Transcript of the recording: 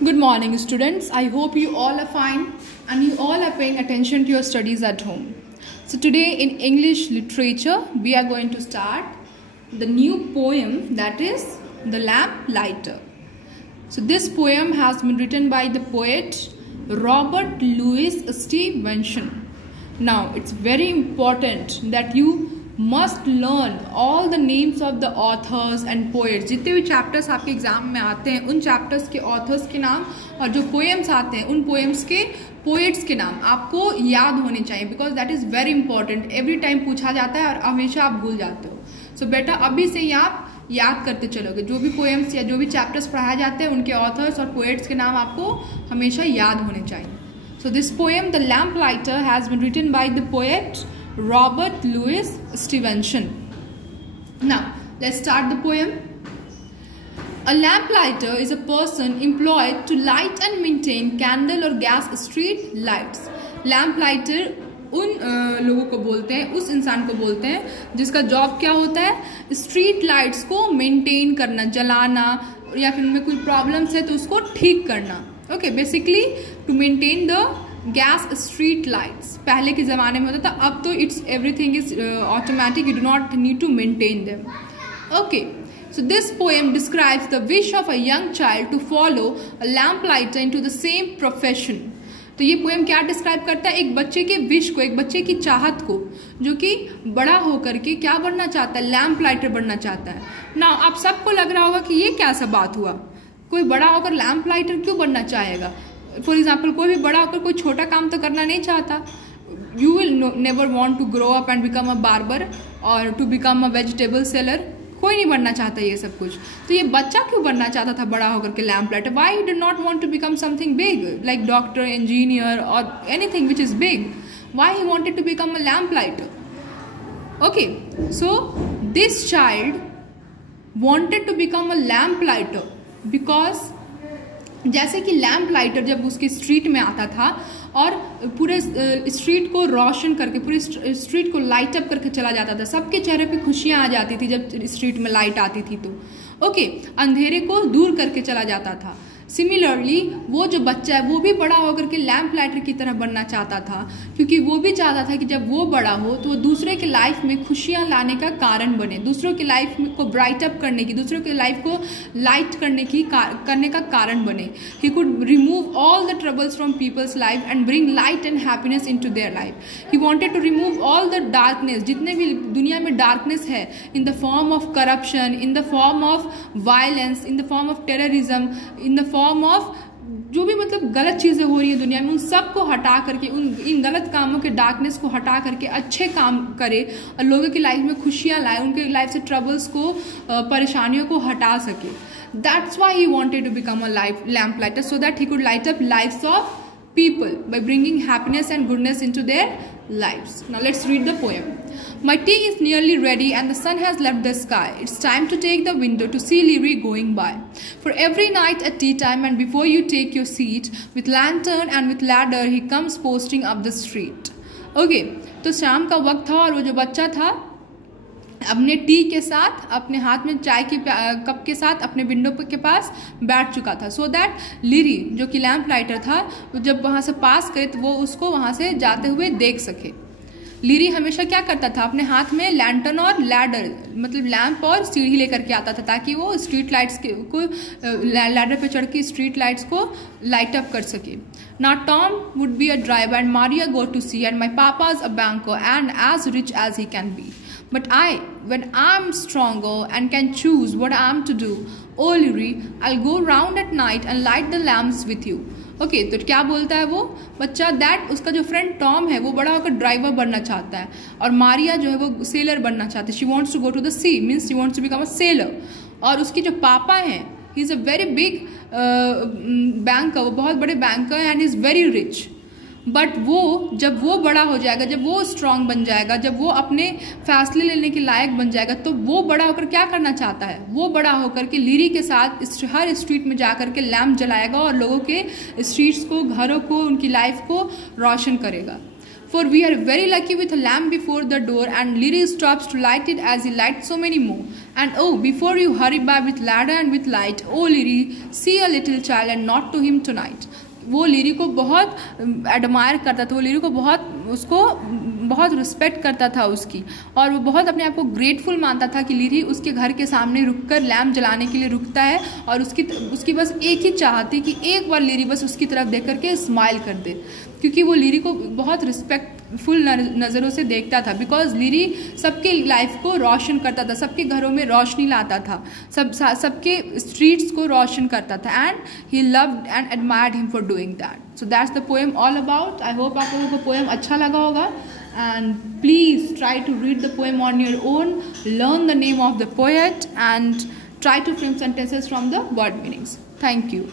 Good morning, students. I hope you all are fine and you all are paying attention to your studies at home. So today in English literature, we are going to start the new poem, that is The Lamp Lighter. So this poem has been written by the poet Robert Louis Stevenson. Now it's very important that you must learn all the names of the authors and poets. जितने भी chapters आपके exam में आते हैं उन chapters के authors के नाम और जो poems आते हैं उन poems के poets के नाम आपको याद होने चाहिए, because that is very important. Every time पूछा जाता है और हमेशा आप भूल जाते हो. So बेटा अभी से ही आप याद करते चलोगे. जो भी poems या जो भी chapters पढ़ाए जाते हैं उनके authors और poets के नाम आपको हमेशा याद होने चाहिए. So this poem, The Lamplighter, has been written by the poet Robert Louis Stevenson. Now, let's start the poem. A lamplighter is a person employed to light and maintain candle or gas street lights. Lamplighter उन लोगों को बोलते हैं, उस इंसान को बोलते हैं जिसका जॉब क्या होता है, स्ट्रीट लाइट्स को मेंटेन करना, जलाना, या फिर उनमें कोई प्रॉब्लम्स है तो उसको ठीक करना. Okay, basically to maintain the gas street lights. पहले के ज़माने में होता था, अब तो it's everything is automatic, you do not need to maintain them. Okay, so this poem describes the wish of a young child to follow a lamplighter into the same profession. तो ये पोएम क्या describe करता है? एक बच्चे के wish को, एक बच्चे की चाहत को, जो कि बड़ा होकर के क्या बनना चाहता है, लैम्प लाइटर बनना चाहता है. ना आप सबको लग रहा होगा कि ये क्या सा बात हुआ, कोई बड़ा होकर लैम्प लाइटर क्यों बनना चाहेगा. फॉर एग्जाम्पल, कोई भी बड़ा होकर कोई छोटा काम तो करना नहीं चाहता. You will never want to grow up and become a barber और to become a vegetable seller. कोई नहीं बनना चाहता ये सब कुछ. तो ये बच्चा क्यों बनना चाहता था बड़ा होकर के lamp lighter? Why he did not want to become something big like doctor, engineer और anything which is big? Why he wanted to become a lamp lighter? Okay, so this child wanted to become a lamp lighter because जैसे कि lamp lighter जब उसकी street में आता था और पूरे स्ट्रीट को रोशन करके, पूरी स्ट्रीट को लाइट अप करके चला जाता था, सबके चेहरे पे खुशियां आ जाती थी जब स्ट्रीट में लाइट आती थी. तो ओके, अंधेरे को दूर करके चला जाता था. सिमिलरली वो जो बच्चा है वो भी बड़ा होकर के लैम्प लाइटर की तरह बनना चाहता था, क्योंकि वो भी चाहता था कि जब वो बड़ा हो तो वो दूसरे के लाइफ में खुशियां लाने का कारण बने, दूसरों के लाइफ को ब्राइट अप करने की, दूसरों के लाइफ को लाइट करने का कारण बने. He could remove all the troubles from people's life and bring light and happiness into their life. He wanted to remove all the darkness, जितने भी दुनिया में डार्कनेस है, in the form of corruption, in the form of violence, in the form of terrorism, in the form of जो भी मतलब गलत चीज़ें हो रही है दुनिया में, उन सब को हटा करके, इन गलत कामों के डार्कनेस को हटा करके अच्छे काम करे और लोगों की लाइफ में खुशियां लाए, उनके लाइफ से ट्रबल्स को, परेशानियों को हटा सके. That's why he wanted to become a lamp lighter, so that he could light up lives of people by bringing happiness and goodness into their lives. Now let's read the poem. My tea is nearly ready and the sun has left the sky. It's time to take the window to see Leary going by. For every night at tea time and before you take your seat, with lantern and with ladder he comes posting up the street. Okay, तो शाम का वक्त था और वो जो बच्चा था अपने टी के साथ, अपने हाथ में चाय की कप के साथ अपने विंडो के पास बैठ चुका था, सो दैट लीरी जो कि लैम्प लाइटर था जब वहाँ से पास करे तो वो उसको वहाँ से जाते हुए देख सके. लीरी हमेशा क्या करता था, अपने हाथ में लैंटर्न और लैडर, मतलब लैंप और सीढ़ी लेकर के आता था ताकि वो स्ट्रीट लाइट्स को लैडर पे चढ़ के स्ट्रीट लाइट्स को लाइट अप कर सके. Now Tom would be a driver and Maria go to sea and my papa's a banker and as rich as he can be. But when I'm stronger and can choose what I'm to do, oh Leary, I'll go round at night and light the lamps with you. Okay, तो क्या बोलता है वो बच्चा, that उसका जो friend Tom है वो बड़ा होकर ड्राइवर बनना चाहता है और मारिया जो है वो सेलर बनना चाहती है. She wants to go to the sea, means she wants to become a sailor. और उसकी जो पापा हैं, he is a very big banker, वो बहुत बड़े banker and is very rich. But वो जब वो बड़ा हो जाएगा, जब वो स्ट्रांग बन जाएगा, जब वो अपने फैसले लेने के लायक बन जाएगा, तो वो बड़ा होकर क्या करना चाहता है, वो बड़ा होकर के लीरी के साथ हर स्ट्रीट में जाकर के लैम्प जलाएगा और लोगों के स्ट्रीट्स को, घरों को, उनकी लाइफ को रोशन करेगा. for we are very lucky with a lamp before the door, and Leary stops to light it as he lights so many more. And oh, before you hurry by with ladder and with light, oh Leary, see a little child and not to him tonight. वो लीरी को बहुत admire करता था, वो लीरी को बहुत respect करता था उसकी, और वो बहुत अपने आप को ग्रेटफुल मानता था कि लीरी उसके घर के सामने रुककर लैम्प जलाने के लिए रुकता है, और उसकी बस एक ही चाहत थी कि एक बार लीरी बस उसकी तरफ देख करके स्माइल कर दे, क्योंकि वो लीरी को बहुत रिस्पेक्टफुल नज़रों से देखता था। बिकॉज लीरी सबके लाइफ को रोशन करता था, सबके घरों में रोशनी लाता था, सबके स्ट्रीट्स को रोशन करता था, and he loved and admired him for doing that. So that's the poem all about. I hope आप लोगों को पोएम अच्छा लगा होगा, and please try to read the poem on your own, learn the name of the poet, and try to frame sentences from the word meanings. Thank you.